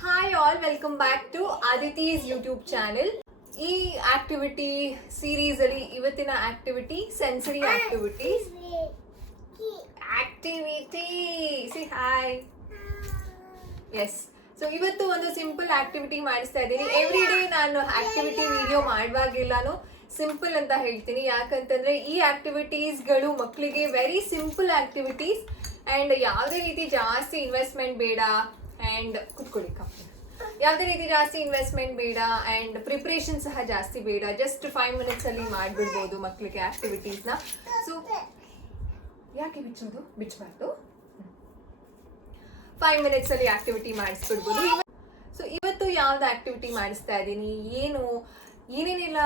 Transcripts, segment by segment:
Hi all, welcome back to Aditi's YouTube channel. ಈ activity series ಅಲ್ಲಿ ಇವತ್ತಿನ activity sensory activities. See hi. Yes, so ಇವತ್ತು ಒಂದು simple activity ಮಾಡಿಸ್ತಾ ಇದ್ದೀನಿ. ಎವ್ರಿ ಡೇ ನಾನು ಆಕ್ಟಿವಿಟಿ ವಿಡಿಯೋ ಮಾಡುವಾಗೆಲ್ಲಾನು ಸಿಂಪಲ್ ಅಂತ ಹೇಳ್ತೀನಿ. ಯಾಕಂತಂದ್ರೆ ಈ ಆಕ್ಟಿವಿಟೀಸ್ಗಳು ಮಕ್ಕಳಿಗೆ ವೆರಿ ಸಿಂಪಲ್ ಆಕ್ಟಿವಿಟೀಸ್ ಅಂಡ್ ಯಾವುದೇ ರೀತಿ ಜಾಸ್ತಿ ಇನ್ವೆಸ್ಟ್ಮೆಂಟ್ ಬೇಡ ಅಂಡ್ ಕುತ್ಕೊಳ್ಳಿ ಯಾವುದೇ ರೀತಿ ಜಾಸ್ತಿ ಇನ್ವೆಸ್ಟ್ಮೆಂಟ್ ಬೇಡ ಅಂಡ್ ಪ್ರಿಪ್ರೇಷನ್ ಸಹ ಜಾಸ್ತಿ ಬೇಡ. ಜಸ್ಟ್ 5 minutes ಅಲ್ಲಿ ಮಾಡಿಬಿಡ್ಬೋದು ಮಕ್ಕಳಿಗೆ ಆಕ್ಟಿವಿಟೀಸ್ನ. ಸೊ ಯಾಕೆ ಬಿಚ್ಚಬಾರ್ದು, 5 minutes ಅಲ್ಲಿ ಆಕ್ಟಿವಿಟಿ ಮಾಡಿಸ್ಬಿಡ್ಬೋದು. ಸೊ ಇವತ್ತು ಯಾವ್ದು ಆಕ್ಟಿವಿಟಿ ಮಾಡಿಸ್ತಾ ಇದ್ದೀನಿ, ಏನೇನೆಲ್ಲ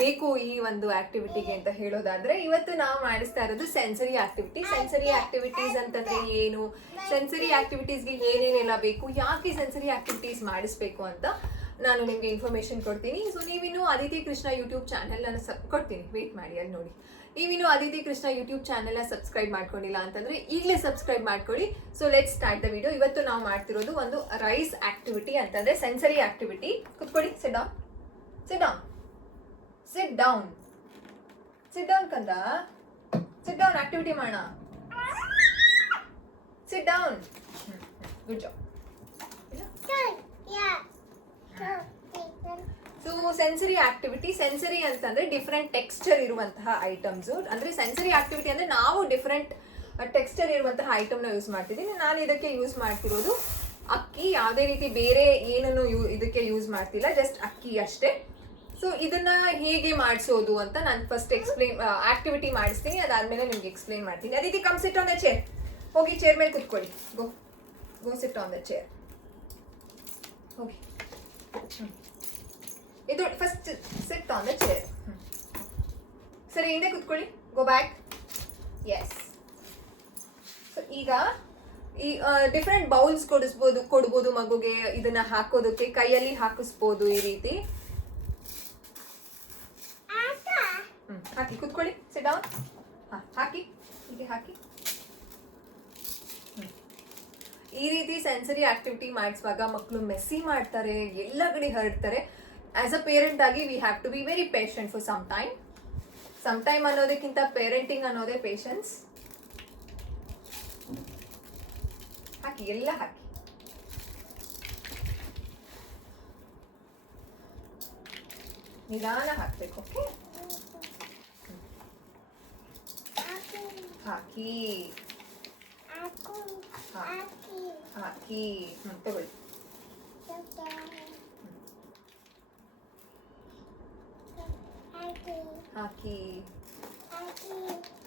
ಬೇಕು ಈ ಒಂದು ಆಕ್ಟಿವಿಟಿಗೆ ಅಂತ ಹೇಳೋದಾದ್ರೆ, ಇವತ್ತು ನಾವು ಮಾಡಿಸ್ತಾ ಇರೋದು ಸೆನ್ಸರಿ ಆಕ್ಟಿವಿಟಿ. ಸೆನ್ಸರಿ ಆಕ್ಟಿವಿಟೀಸ್ ಅಂತಂದ್ರೆ ಏನು, ಸೆನ್ಸರಿ ಆಕ್ಟಿವಿಟೀಸ್ಗೆ ಏನೇನೆಲ್ಲ ಬೇಕು, ಯಾಕೆ ಸೆನ್ಸರಿ ಆಕ್ಟಿವಿಟೀಸ್ ಮಾಡಿಸ್ಬೇಕು ಅಂತ ನಾನು ನಿಮ್ಗೆ ಇನ್ಫಾರ್ಮೇಶನ್ ಕೊಡ್ತೀನಿ. ಸೊ ನೀವಿನ್ನು ಅದಿತಿ ಕೃಷ್ಣ ಯೂಟ್ಯೂಬ್ ಚಾನೆಲ್ ನಾನು ಕೊಡ್ತೀನಿ, ವೇಟ್ ಮಾಡಿ, ಅಲ್ಲಿ ನೋಡಿ. ನೀವಿನ್ನು ಅದಿತಿ ಕೃಷ್ಣ ಯೂಟ್ಯೂಬ್ ಚಾನೆಲ್ನ ಸಬ್ಸ್ಕ್ರೈಬ್ ಮಾಡ್ಕೊಂಡಿಲ್ಲ ಅಂತಂದ್ರೆ ಈಗಲೇ ಸಬ್ಸ್ಕ್ರೈಬ್ ಮಾಡ್ಕೊಳ್ಳಿ. So let's start the video. ಇವತ್ತು ನಾವು ಮಾಡ್ತಿರೋದು ಒಂದು ರೈಸ್ ಆಕ್ಟಿವಿಟಿ ಅಂತಂದ್ರೆ ಸೆನ್ಸರಿ ಆಕ್ಟಿವಿಟಿ. ಕುತ್ಕೊಳ್ಳಿ, sit down. Sit down. Sit down. Sit down, Kanda. Sit down. Activity mana. Sit down. Good job. Yeah. So sensory activity. Sensory ಅಂತಂದ್ರೆ different texture ಇರುವಂತಹ items. ಅಂದ್ರೆ sensory activity ಅಂದ್ರೆ ನಾವು different texture ಇರುವಂತಹ item ನ use ಮಾಡ್ತಿದ್ದೀನಿ. ನಾನು ಇದಕ್ಕೆ ಯೂಸ್ ಮಾಡ್ತಿರೋದು ಅಕ್ಕಿ. ಯಾವುದೇ ರೀತಿ ಬೇರೆ ಏನನ್ನು ಇದಕ್ಕೆ ಯೂಸ್ ಮಾಡ್ತಿಲ್ಲ, ಜಸ್ಟ್ ಅಕ್ಕಿ ಅಷ್ಟೇ. ಸೊ ಇದನ್ನ ಹೇಗೆ ಮಾಡಿಸೋದು ಅಂತ ನಾನು ಫಸ್ಟ್ ಆಕ್ಟಿವಿಟಿ ಮಾಡಿಸ್ತೀನಿ, ಅದಾದ್ಮೇಲೆ ನಿಮ್ಗೆ ಎಕ್ಸ್ಪ್ಲೇನ್ ಮಾಡ್ತೀನಿ. Aditi, come sit on the chair. ಹೋಗಿ ಚೇರ್ ಮೇಲೆ ಕುತ್ಕೊಳ್ಳಿ. ಗೋ ಸಿಟ್ ಆನ್ ದ ಚೇರ್. ಹೋಗಿ, ಇದು first sit on the chair. ಸರಿ, ಹಿಂದೆ ಕುತ್ಕೊಳ್ಳಿ. Go back. ಎಸ್. ಸೊ ಈಗ ಈ ಡಿಫ್ರೆಂಟ್ ಬೌಲ್ಸ್ ಕೊಡ್ಬೋದು ಮಗುಗೆ. ಇದನ್ನ ಹಾಕೋದಕ್ಕೆ ಕೈಯಲ್ಲಿ ಹಾಕಿಸ್ಬೋದು ಈ ರೀತಿ. ಹಾಕಿ ಕುತ್ಕೊಳ್ಳಿ, ಸಿಟ್ ಡೌನ್. ಹಾಕಿ, ಹೀಗೆ ಹಾಕಿ. ಈ ರೀತಿ ಸೆನ್ಸರಿ ಆಕ್ಟಿವಿಟಿ ಮಾಡಿಸುವಾಗ ಮಕ್ಕಳು ಮೆಸ್ಸಿ ಮಾಡ್ತಾರೆ, ಎಲ್ಲ ಕಡೆ ಹರಡ್ತಾರೆ. ಆಸ್ ಅ ಪೇರೆಂಟ್ ಆಗಿ we have to be very patient for some time ಅನ್ನೋದಕ್ಕಿಂತ ಪೇರೆಂಟಿಂಗ್ ಅನ್ನೋದೇ ಪೇಷನ್ಸ್. ಹಾಕಿ, ಎಲ್ಲ ಹಾಕಿ. ನಿಧಾನ ಹಾಕ್ಬೇಕು. ಓಕೆ, ಹಾಕಿ ಹಾಕಿ. ತಗೊಳ್ಳಿ. ಹಾಕಿ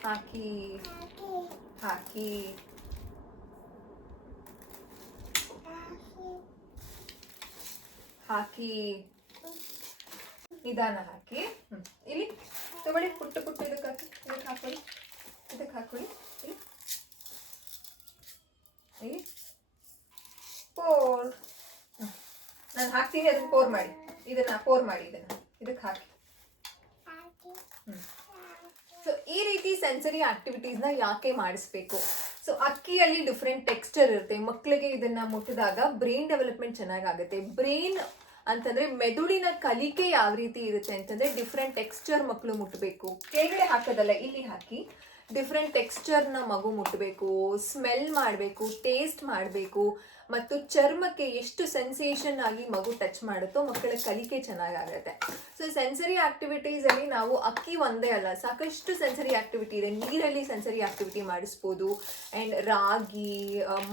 ಹಾಕಿ ಹಾಕಿ. ಹಾಕಿ, ನಿಧಾನ ಹಾಕಿ. ಇಲ್ಲಿ ತಗೊಳ್ಳಿ, ಪುಟ್ಟ ಇದಕ್ಕೆ ಹಾಕಿ. ಇದಕ್ಕೆ ಹಾಕೊಳ್ಳಿ, ಇದಕ್ಕೆ ಹಾಕೊಳ್ಳಿ. ಇಲ್ಲಿ ಪೋರ್. ನಾನು ಹಾಕ್ತೀನಿ, ಅದನ್ನ ಪೋರ್ ಮಾಡಿ. ಇದನ್ನ ಪೋರ್ ಮಾಡಿ, ಇದಕ್ಕೆ ಹಾಕಿ. ಸೊ ಈ ರೀತಿ ಸೆನ್ಸರಿ ಆಕ್ಟಿವಿಟೀಸ್ನ ಯಾಕೆ ಮಾಡಿಸ್ಬೇಕು? ಸೊ ಅಕ್ಕಿಯಲ್ಲಿ ಡಿಫ್ರೆಂಟ್ ಟೆಕ್ಸ್ಚರ್ ಇರುತ್ತೆ. ಮಕ್ಕಳಿಗೆ ಇದನ್ನ ಮುಟ್ಟಿದಾಗ ಬ್ರೈನ್ ಡೆವಲಪ್ಮೆಂಟ್ ಚೆನ್ನಾಗಾಗುತ್ತೆ. ಬ್ರೈನ್ ಅಂತಂದ್ರೆ ಮೆದುಳಿನ ಕಲಿಕೆ ಯಾವ ರೀತಿ ಇರುತ್ತೆ ಅಂತಂದ್ರೆ ಡಿಫ್ರೆಂಟ್ ಟೆಕ್ಸ್ಚರ್ ಮಕ್ಕಳು ಮುಟ್ಟಬೇಕು. ಕೆಳಗಡೆ ಹಾಕೋದಲ್ಲ, ಇಲ್ಲಿ ಹಾಕಿ. ಡಿಫ್ರೆಂಟ್ ಟೆಕ್ಸ್ಚರ್ನ ಮಗು ಮುಟ್ಟಬೇಕು, ಸ್ಮೆಲ್ ಮಾಡಬೇಕು, ಟೇಸ್ಟ್ ಮಾಡಬೇಕು, ಮತ್ತು ಚರ್ಮಕ್ಕೆ ಎಷ್ಟು ಸೆನ್ಸೇಷನ್ ಆಗಿ ಮಗು ಟಚ್ ಮಾಡುತ್ತೋ ಮಕ್ಕಳ ಕಲಿಕೆ ಚೆನ್ನಾಗಾಗತ್ತೆ. ಸೊ ಸೆನ್ಸರಿ ಆಕ್ಟಿವಿಟೀಸ್ ಅಲ್ಲಿ ನಾವು ಅಕ್ಕಿ ಒಂದೇ ಅಲ್ಲ, ಸಾಕಷ್ಟು ಸೆನ್ಸರಿ ಆಕ್ಟಿವಿಟಿ ಇದೆ. ನೀರಲ್ಲಿ ಸೆನ್ಸರಿ ಆಕ್ಟಿವಿಟಿ ಮಾಡಿಸ್ಬೋದು. ಅಂಡ್ ರಾಗಿ,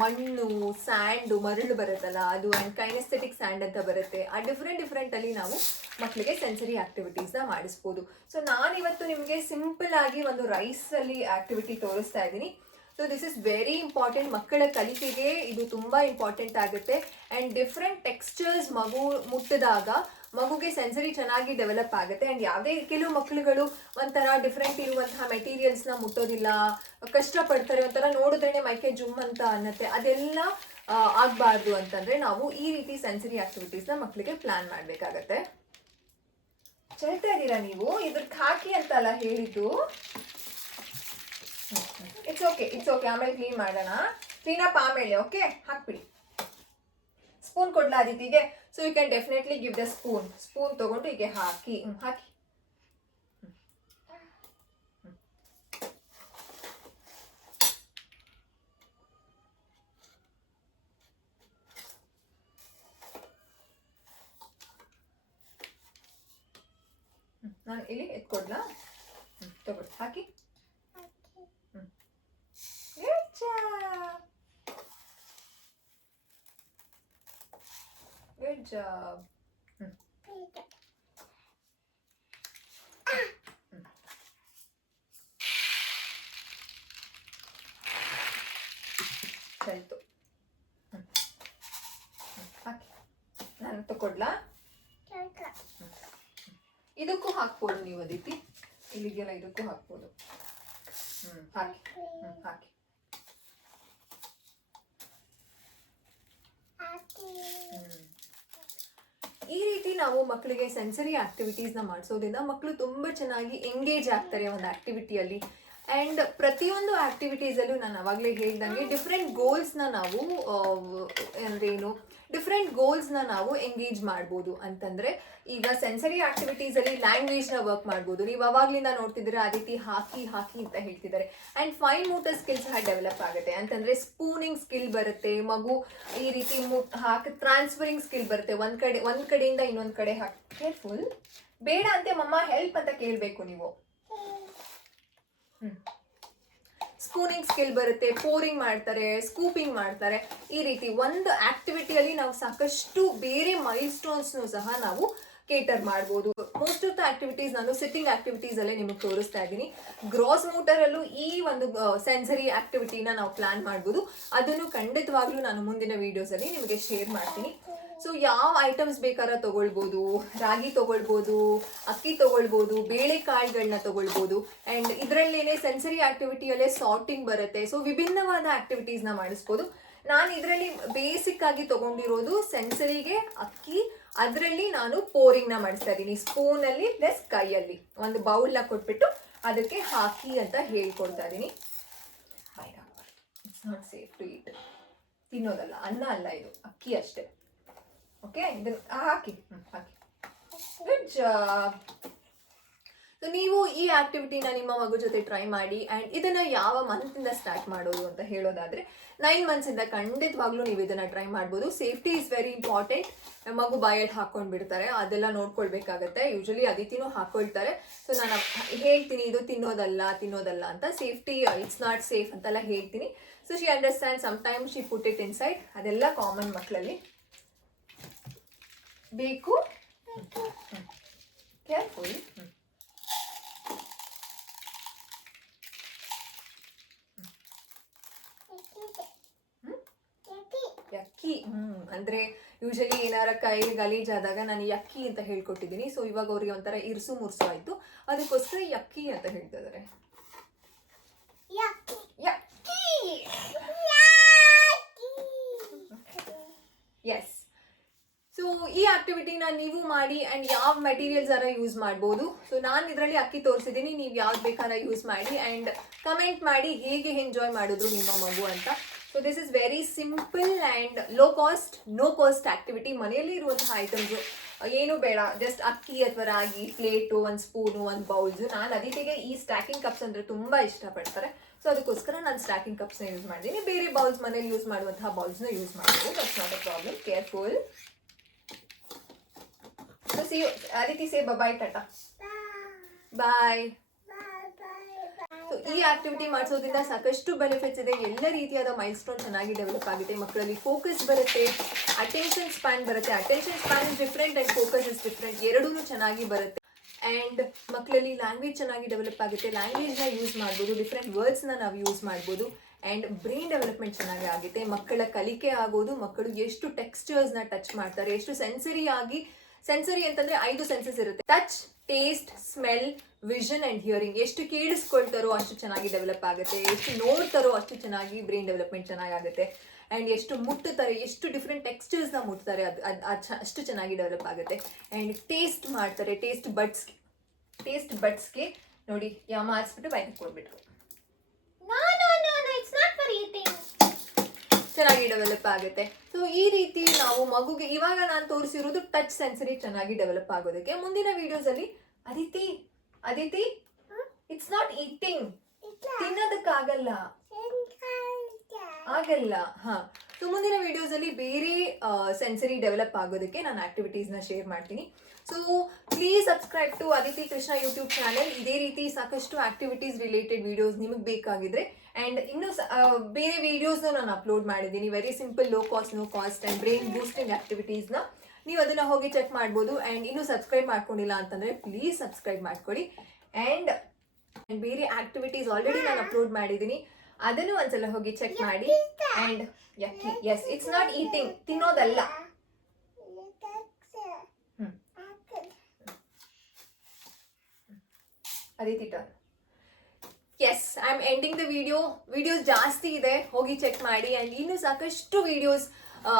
ಮಣ್ಣು, ಸ್ಯಾಂಡು, ಮರಳು ಬರುತ್ತಲ್ಲ ಅದು, ಅಂಡ್ ಕೈನೆಸ್ಥೆಟಿಕ್ ಸ್ಯಾಂಡ್ ಅಂತ ಬರುತ್ತೆ. ಆ ಡಿಫ್ರೆಂಟ್ ಅಲ್ಲಿ ನಾವು ಮಕ್ಕಳಿಗೆ ಸೆನ್ಸರಿ ಆಕ್ಟಿವಿಟೀಸ್ನ ಮಾಡಿಸ್ಬೋದು. ಸೊ ನಾನಿವತ್ತು ನಿಮಗೆ ಸಿಂಪಲ್ ಆಗಿ ಒಂದು ರೈಸ್ ಅಲ್ಲಿ ಆಕ್ಟಿವಿಟಿ ತೋರಿಸ್ತಾ ಇದ್ದೀನಿ. So this is very important. ಮಕ್ಕಳ ಕಲಿಕೆಗೆ ಇದು ತುಂಬಾ ಇಂಪಾರ್ಟೆಂಟ್ ಆಗುತ್ತೆ. ಅಂಡ್ ಡಿಫ್ರೆಂಟ್ ಟೆಕ್ಸ್ಚರ್ಸ್ ಮಗು ಮುಟ್ಟಿದಾಗ ಮಗುಗೆ ಸೆನ್ಸರಿ ಚೆನ್ನಾಗಿ ಡೆವಲಪ್ ಆಗುತ್ತೆ. ಅಂಡ್ ಯಾವುದೇ ಕೆಲವು ಮಕ್ಕಳುಗಳು ಒಂಥರ ಡಿಫ್ರೆಂಟ್ ಇರುವಂತಹ ಮೆಟೀರಿಯಲ್ಸ್ನ ಮುಟ್ಟೋದಿಲ್ಲ, ಕಷ್ಟಪಡ್ತಾರೆ, ಒಂಥರ ನೋಡಿದ್ರೇನೆ ಮೈಕೆ ಜುಮ್ ಅಂತ ಅನ್ನತ್ತೆ. ಅದೆಲ್ಲ ಆಗಬಾರ್ದು ಅಂತಂದ್ರೆ ನಾವು ಈ ರೀತಿ ಸೆನ್ಸರಿ ಆಕ್ಟಿವಿಟೀಸ್ನ ಮಕ್ಕಳಿಗೆ ಪ್ಲಾನ್ ಮಾಡಬೇಕಾಗತ್ತೆ. ಹೇಳ್ತಾ ಇದ್ದೀರಾ ನೀವು, ಇದಕ್ಕೆ ಹಾಕಿ ಅಂತಲ್ಲ ಹೇಳಿದ್ದು. ಇಟ್ಸ್ ಓಕೆ, ಆಮೇಲೆ ಕ್ಲೀನ್ ಮಾಡೋಣ. ಕ್ಲೀನ್ ಅಪ್ ಆಮೇಲೆ. ಓಕೆ, ಹಾಕ್ಬಿಡಿ. ಸ್ಪೂನ್ ಕೊಡ್ಲಾ ಅದಿತಿಗೆ? So you can definitely give the spoon ತಗೊಂಡು ಹೀಗೆ ಹಾಕಿ ಹಾಕಿ. ನಾನು ಇಲ್ಲಿ ಎತ್ಕೊಡ್ಲಾ? ತಗೊಳ್ಳಿ ಹಾಕಿ. Good job. ಸರಿತು. ಹಾಕಿ. ನಾನು ತಗೊಡ್ಲಾ? ಇದಕ್ಕೂ ಹಾಕ್ಬೋದು ನೀವು ಅದಿತಿ, ಇಲ್ಲಿಗೆಲ್ಲ ಇದಕ್ಕೂ ಹಾಕ್ಬೋದು. ಹಾಕಿ. ಹಾಕಿ. ಈ ರೀತಿ ನಾವು ಮಕ್ಕಳಿಗೆ ಸೆನ್ಸರಿ ಆಕ್ಟಿವಿಟೀಸ್ನ ಮಾಡಿಸೋದ್ರಿಂದ ಮಕ್ಕಳು ತುಂಬ ಚೆನ್ನಾಗಿ ಎಂಗೇಜ್ ಆಗ್ತಾರೆ ಒಂದು ಆಕ್ಟಿವಿಟಿಯಲ್ಲಿ. ಆ್ಯಂಡ್ ಪ್ರತಿಯೊಂದು ಆಕ್ಟಿವಿಟೀಸಲ್ಲೂ ನಾನು ಅವಾಗಲೇ ಹೇಳ್ದಂಗೆ ಡಿಫ್ರೆಂಟ್ ಗೋಲ್ಸ್ನ ನಾವು ಅಂದ್ರೇನು ಡಿಫ್ರೆಂಟ್ ಗೋಲ್ಸ್ನ ನಾವು ಎಂಗೇಜ್ ಮಾಡ್ಬೋದು. ಅಂತಂದರೆ ಈಗ ಸೆನ್ಸರಿ ಆಕ್ಟಿವಿಟೀಸಲ್ಲಿ ಲ್ಯಾಂಗ್ವೇಜ್ನ ವರ್ಕ್ ಮಾಡ್ಬೋದು. ನೀವು ಅವಾಗಲಿಂದ ನೋಡ್ತಿದ್ದೀರಾ ಆ ರೀತಿ ಹಾಕಿ ಹಾಕಿ ಅಂತ ಹೇಳ್ತಿದ್ದಾರೆ. ಆ್ಯಂಡ್ ಫೈನ್ ಮೋಟರ್ ಸ್ಕಿಲ್ ಸಹ ಡೆವಲಪ್ ಆಗುತ್ತೆ. ಅಂತಂದರೆ ಸ್ಪೂನಿಂಗ್ ಸ್ಕಿಲ್ ಬರುತ್ತೆ, ಮಗು ಈ ರೀತಿ ಹಾಕಿ ಟ್ರಾನ್ಸ್ಫರಿಂಗ್ ಸ್ಕಿಲ್ ಬರುತ್ತೆ. ಒಂದು ಕಡೆಯಿಂದ ಇನ್ನೊಂದು ಕಡೆ ಹಾಕಿ. ಕೇರ್ಫುಲ್, ಬೇಡ ಅಂತೆ ಮಮ್ಮ ಹೆಲ್ಪ್ ಅಂತ ಕೇಳಬೇಕು ನೀವು. ಸ್ಪೂನಿಂಗ್ ಸ್ಕಿಲ್ ಬರುತ್ತೆ, ಪೋರಿಂಗ್ ಮಾಡ್ತಾರೆ, ಸ್ಕೂಪಿಂಗ್ ಮಾಡ್ತಾರೆ. ಈ ರೀತಿ ಒಂದು ಆಕ್ಟಿವಿಟಿಯಲ್ಲಿ ನಾವು ಸಾಕಷ್ಟು ಬೇರೆ ಮೈಲ್ ಸ್ಟೋನ್ಸ್ನು ಸಹ ನಾವು ಕೇಟರ್ ಮಾಡ್ಬೋದು. ಮೋಸ್ಟ್ ಆಫ್ ದ ಆಕ್ಟಿವಿಟೀಸ್ ನಾನು ಸಿಟ್ಟಿಂಗ್ ಆಕ್ಟಿವಿಟೀಸ್ ಅಲ್ಲೇ ನಿಮಗೆ ತೋರಿಸ್ತಾ ಇದ್ದೀನಿ. ಗ್ರಾಸ್ ಮೋಟರಲ್ಲೂ ಈ ಒಂದು ಸೆನ್ಸರಿ ಆಕ್ಟಿವಿಟಿನ ನಾವು ಪ್ಲಾನ್ ಮಾಡ್ಬೋದು. ಅದನ್ನು ಖಂಡಿತವಾಗ್ಲೂ ನಾನು ಮುಂದಿನ ವಿಡಿಯೋಸಲ್ಲಿ ನಿಮಗೆ ಶೇರ್ ಮಾಡ್ತೀನಿ. ಸೊ ಯಾವ ಐಟಮ್ಸ್ ಬೇಕಾದ್ರೆ ತಗೊಳ್ಬೋದು, ರಾಗಿ ತಗೊಳ್ಬೋದು, ಅಕ್ಕಿ ತಗೊಳ್ಬೋದು, ಬೇಳೆಕಾಳುಗಳನ್ನ ತಗೊಳ್ಬೋದು. ಆ್ಯಂಡ್ ಇದರಲ್ಲೇನೆ ಸೆನ್ಸರಿ ಆಕ್ಟಿವಿಟಿಯಲ್ಲೇ ಸಾರ್ಟಿಂಗ್ ಬರುತ್ತೆ. ಸೊ ವಿಭಿನ್ನವಾದ ಆಕ್ಟಿವಿಟೀಸ್ನ ಮಾಡಿಸ್ಬೋದು. ನಾನು ಇದರಲ್ಲಿ ಬೇಸಿಕ್ ಆಗಿ ತಗೊಂಡಿರೋದು ಸೆನ್ಸರಿಗೆ ಅಕ್ಕಿ, ಅದರಲ್ಲಿ ನಾನು ಪೋರಿಂಗ್ನ ಮಾಡಿಸ್ತಾ ಇದ್ದೀನಿ. ಸ್ಪೂನಲ್ಲಿ ಪ್ಲಸ್ ಕೈಯಲ್ಲಿ ಒಂದು ಬೌಲ್ನ ಕೊಟ್ಬಿಟ್ಟು ಅದಕ್ಕೆ ಹಾಕಿ ಅಂತ ಹೇಳ್ಕೊಡ್ತಾ ಇದ್ದೀನಿ. It's not safe to eat. ತಿನ್ನೋದಲ್ಲ, ಅನ್ನ ಅಲ್ಲ, ಇದು ಅಕ್ಕಿ ಅಷ್ಟೇ. ಓಕೆ, ಇದನ್ನು ಹಾಕಿ. ಹಾಕಿ. Good job. ಸೊ ನೀವು ಈ ಆಕ್ಟಿವಿಟಿನ ನಿಮ್ಮ ಮಗು ಜೊತೆ ಟ್ರೈ ಮಾಡಿ. ಆ್ಯಂಡ್ ಇದನ್ನು ಯಾವ ಮಂತಿಂದ ಸ್ಟಾರ್ಟ್ ಮಾಡೋದು ಅಂತ ಹೇಳೋದಾದರೆ 9 ಮಂತ್ಸಿಂದ ಖಂಡಿತವಾಗ್ಲೂ ನೀವು ಇದನ್ನು ಟ್ರೈ ಮಾಡ್ಬೋದು. Safety is very important. ಮಗು ಬಾಯಲ್ಲಿ ಹಾಕೊಂಡು ಬಿಡ್ತಾರೆ, ಅದೆಲ್ಲ ನೋಡ್ಕೊಳ್ಬೇಕಾಗತ್ತೆ. ಯೂಶಲಿ ಅದಿತಿನೂ ಹಾಕೊಳ್ತಾರೆ. ಸೊ ನಾನು ಹೇಳ್ತೀನಿ ಇದು ತಿನ್ನೋದಲ್ಲ ಅಂತ. ಸೇಫ್ಟಿ ಇಟ್ಸ್ ನಾಟ್ ಸೇಫ್ ಅಂತೆಲ್ಲ ಹೇಳ್ತೀನಿ. So she understand. Sometime she put it inside. ಅದೆಲ್ಲ ಕಾಮನ್ ಮಕ್ಕಳಲ್ಲಿ. ಬೇಕು, ಕೇರ್ಫುಲ್. ಯಕ್ಕಿ. ಅಂದ್ರೆ ಯೂಶಲಿ ಏನಾರ ಕೈ ಗಲೀಜಾದಾಗ ನಾನು ಯಕ್ಕಿ ಅಂತ ಹೇಳ್ಕೊಟ್ಟಿದ್ದೀನಿ. ಸೊ ಇವಾಗ ಅವ್ರಿಗೆ ಒಂಥರ ಇರ್ಸು ಮುರ್ಸು ಆಯ್ತು, ಅದಕ್ಕೋಸ್ಕರ ಯಕ್ಕಿ ಅಂತ ಹೇಳ್ತಾ ಇದಾರೆ. ಎಸ್. ಸೊ ಈ ಆಕ್ಟಿವಿಟಿನ ನೀವು ಮಾಡಿ. ಆ್ಯಂಡ್ ಯಾವ ಮೆಟೀರಿಯಲ್ಸ್ ಅರ ಯೂಸ್ ಮಾಡ್ಬೋದು. ಸೊ ನಾನು ಇದರಲ್ಲಿ ಅಕ್ಕಿ ತೋರಿಸಿದ್ದೀನಿ, ನೀವು ಯಾವ್ದು ಬೇಕಾದ್ರೆ ಯೂಸ್ ಮಾಡಿ. ಆ್ಯಂಡ್ ಕಮೆಂಟ್ ಮಾಡಿ ಹೇಗೆ ಎಂಜಾಯ್ ಮಾಡಿದ್ರು ನಿಮ್ಮ ಮಗು ಅಂತ. So this is very simple and low cost, no cost activity. ಮನೆಯಲ್ಲಿ ಇರುವಂತಹ ಐಟಮ್ಸು ಏನು ಬೇಡ, ಜಸ್ಟ್ ಅಕ್ಕಿ ಅಥವಾ ರಾಗಿ, ಪ್ಲೇಟು, ಒಂದು ಸ್ಪೂನು, ಒಂದು ಬೌಲ್ಸು. ನಾನು ಅದಿತಿಗೆ ಈ ಸ್ಟ್ಯಾಕಿಂಗ್ ಕಪ್ಸ್ ಅಂದರೆ ತುಂಬ ಇಷ್ಟಪಡ್ತಾರೆ. ಸೊ ಅದಕ್ಕೋಸ್ಕರ ನಾನು ಸ್ಟ್ಯಾಕಿಂಗ್ ಕಪ್ಸ್ನ ಯೂಸ್ ಮಾಡಿದ್ದೀನಿ. ಬೇರೆ ಬೌಲ್ಸ್ ಮನೇಲಿ ಯೂಸ್ ಮಾಡುವಂತಹ ಬೌಲ್ಸ್ನ ಯೂಸ್ ಮಾಡ್ಬೋದು. That's not a problem. Careful. So see you. Aditi say bye-bye, tata. Bye. So ಈ ಆಕ್ಟಿವಿಟಿ ಮಾಡಿಸೋದ್ರಿಂದ ಸಾಕಷ್ಟು ಬೆನಿಫಿಟ್ಸ್ ಇದೆ. ಎಲ್ಲ ರೀತಿಯಾದ ಮೈಲ್ ಸ್ಟೋನ್ ಚೆನ್ನಾಗಿ ಡೆವಲಪ್ ಆಗುತ್ತೆ. ಮಕ್ಕಳಲ್ಲಿ ಫೋಕಸ್ ಬರುತ್ತೆ, ಅಟೆನ್ಷನ್ ಸ್ಪ್ಯಾನ್ ಬರುತ್ತೆ. Attention span is different and focus is different. ಎರಡೂ ಚೆನ್ನಾಗಿ ಬರುತ್ತೆ. ಆ್ಯಂಡ್ ಮಕ್ಕಳಲ್ಲಿ ಲ್ಯಾಂಗ್ವೇಜ್ ಚೆನ್ನಾಗಿ ಡೆವಲಪ್ ಆಗುತ್ತೆ. ಲ್ಯಾಂಗ್ವೇಜ್ನ ಯೂಸ್ ಮಾಡ್ಬೋದು, ಡಿಫ್ರೆಂಟ್ ವರ್ಡ್ಸ್ನ ನಾವು ಯೂಸ್ ಮಾಡ್ಬೋದು. ಆ್ಯಂಡ್ ಬ್ರೈನ್ ಡೆವಲಪ್ಮೆಂಟ್ ಚೆನ್ನಾಗಿ ಆಗುತ್ತೆ. ಮಕ್ಕಳ ಕಲಿಕೆ ಆಗೋದು, ಮಕ್ಕಳು ಎಷ್ಟು ಟೆಕ್ಸ್ಚರ್ಸ್ನ ಟಚ್ ಮಾಡ್ತಾರೆ, ಎಷ್ಟು ಸೆನ್ಸರಿ ಅಂತಂದರೆ 5 ಸೆನ್ಸಸ್ ಇರುತ್ತೆ. Touch, taste, smell, vision and hearing. ಎಷ್ಟು ಕೇಳಿಸ್ಕೊಳ್ತಾರೋ ಅಷ್ಟು ಚೆನ್ನಾಗಿ ಡೆವಲಪ್ ಆಗುತ್ತೆ. ಎಷ್ಟು ನೋಡ್ತಾರೋ ಅಷ್ಟು ಚೆನ್ನಾಗಿ ಬ್ರೈನ್ ಡೆವಲಪ್ಮೆಂಟ್ ಚೆನ್ನಾಗಾಗುತ್ತೆ. ಆ್ಯಂಡ್ ಎಷ್ಟು ಮುಟ್ಟುತ್ತಾರೆ, ಎಷ್ಟು ಡಿಫ್ರೆಂಟ್ ಟೆಕ್ಸ್ಚರ್ಸ್ನ ಮುಟ್ತಾರೆ, ಅಷ್ಟು ಚೆನ್ನಾಗಿ ಡೆವಲಪ್ ಆಗುತ್ತೆ. ಆ್ಯಂಡ್ ಟೇಸ್ಟ್ ಮಾಡ್ತಾರೆ. ಟೇಸ್ಟ್ ಬಡ್ಸ್ಗೆ ನೋಡಿ ಮಾರಿಸ್ಬಿಟ್ಟು ಬೈಕ್ ಕೊಡ್ಬಿಟ್ರು. It's not for eating. ಚೆನ್ನಾಗಿ ಡೆವಲಪ್ ಆಗುತ್ತೆ. ಸೊ ಈ ರೀತಿ ನಾವು ಮಗುಗೆ ಇವಾಗ ನಾನು ತೋರಿಸಿರೋದು ಟಚ್ ಸೆನ್ಸರಿ ಚೆನ್ನಾಗಿ ಡೆವಲಪ್ ಆಗೋದಕ್ಕೆ. ಮುಂದಿನ ವಿಡಿಯೋಸ್ ಅಲ್ಲಿ Aditi Aditi it's not eating, ತಿನ್ನೋದಕ್ಕಾಗಲ್ಲ ಆಗಲ್ಲ. ಹಾ, ಸೊ ಮುಂದಿನ ವಿಡಿಯೋಸ್ ಅಲ್ಲಿ ಬೇರೆ ಸೆನ್ಸರಿ ಡೆವಲಪ್ ಆಗೋದಕ್ಕೆ ನಾನು ಆಕ್ಟಿವಿಟೀಸ್ ನ ಶೇರ್ ಮಾಡ್ತೀನಿ. So please subscribe to Aditi Krishna YouTube channel. ಇದೇ ರೀತಿ ಸಾಕಷ್ಟು ಆಕ್ಟಿವಿಟೀಸ್ ರಿಲೇಟೆಡ್ ವಿಡಿಯೋಸ್ ನಿಮಗೆ ಬೇಕಾಗಿದ್ರೆ ಅಂಡ್ ಇನ್ನು ಬೇರೆ ವಿಡಿಯೋಸ್ ನಾನು ಅಪ್ಲೋಡ್ ಮಾಡಿದ್ದೀನಿ. Very simple, low cost, no cost and brain boosting activities ನ ನೀವು ಅದನ್ನ ಹೋಗಿ ಚೆಕ್ ಮಾಡ್ಬೋದು. ಅಂಡ್ ಇನ್ನು ಸಬ್ಸ್ಕ್ರೈಬ್ ಮಾಡ್ಕೊಂಡಿಲ್ಲ ಅಂತಂದ್ರೆ ಪ್ಲೀಸ್ ಸಬ್ಸ್ಕ್ರೈಬ್ ಮಾಡ್ಕೊಳ್ಳಿ. ಅಂಡ್ ಬೇರೆ ಆಕ್ಟಿವಿಟೀಸ್ ಆಲ್ರೆಡಿ ನಾನು ಅಪ್ಲೋಡ್ ಮಾಡಿದ್ದೀನಿ, ಅದನ್ನು ಒಂದ್ಸಲ ಹೋಗಿ ಚೆಕ್ ಮಾಡಿ. And yes, it's not eating, ತಿನ್ನೋದಲ್ಲ. Aditi turn. Yes, I am ending the videos ಜಾಸ್ತಿ ಇದೆ, ಹೋಗಿ ಚೆಕ್ ಮಾಡಿ. ಅಂಡ್ ಇನ್ನು ಸಾಕಷ್ಟು ವಿಡಿಯೋಸ್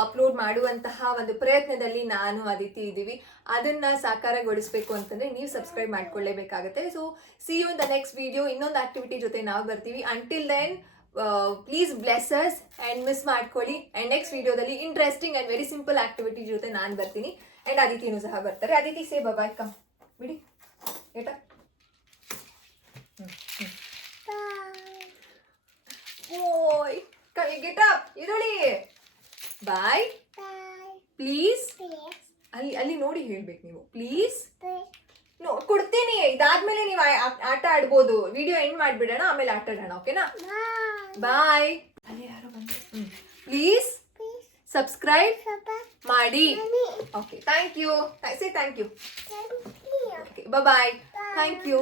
ಅಪ್ಲೋಡ್ ಮಾಡುವಂತಹ ಒಂದು ಪ್ರಯತ್ನದಲ್ಲಿ ನಾನು ಅದಿತಿ ಇದ್ದೀವಿ. ಅದನ್ನ ಸಾಕಾರಗೊಳಿಸಬೇಕು ಅಂತಂದ್ರೆ ನೀವು ಸಬ್ಸ್ಕ್ರೈಬ್ ಮಾಡ್ಕೊಳ್ಳೇಬೇಕಾಗುತ್ತೆ. So see you in the next video. ಇನ್ನೊಂದು ಆಕ್ಟಿವಿಟಿ ಜೊತೆ ನಾವು ಬರ್ತೀವಿ. Until then please bless us and miss ಮಾಡ್ಕೊಳ್ಳಿ. ಅಂಡ್ ನೆಕ್ಸ್ಟ್ ವಿಡಿಯೋದಲ್ಲಿ interesting and very simple activity ಜೊತೆ ನಾನು ಬರ್ತೀನಿ. ಅಂಡ್ ಅದಿತಿನೂ ಸಹ ಬರ್ತಾರೆ. ಅದಿತಿ ಸೇ ಬಾಯ್, ಕಮ್ ಬಿಡಿ ಏಟ. ಓಯ್ ಗೆಟ್ ಅಪ್, ಇರುಳಿ ಬಾಯ್. ಪ್ಲೀಸ್ ಅಲ್ಲಿ ನೋಡಿ ಹೇಳ್ಬೇಕು ನೀವು. ಪ್ಲೀಸ್ ಕೊಡ್ತೀನಿ, ಇದಾದ್ಮೇಲೆ ನೀವು ಆಟ ಆಡ್ಬೋದು. ವಿಡಿಯೋ ಎಂಡ್ ಮಾಡ್ಬಿಡೋಣ, ಆಮೇಲೆ ಆಟ ಆಡೋಣ. ಓಕೆನಾ? ಬಾಯ್. ಅಲ್ಲಿ ಯಾರೋ ಬಂದ್ರು. ಪ್ಲೀಸ್ ಸಬ್ಸ್ಕ್ರೈಬ್ ಮಾಡಿ. Okay, thank you. Say thank you. Okay, bye. Thank you.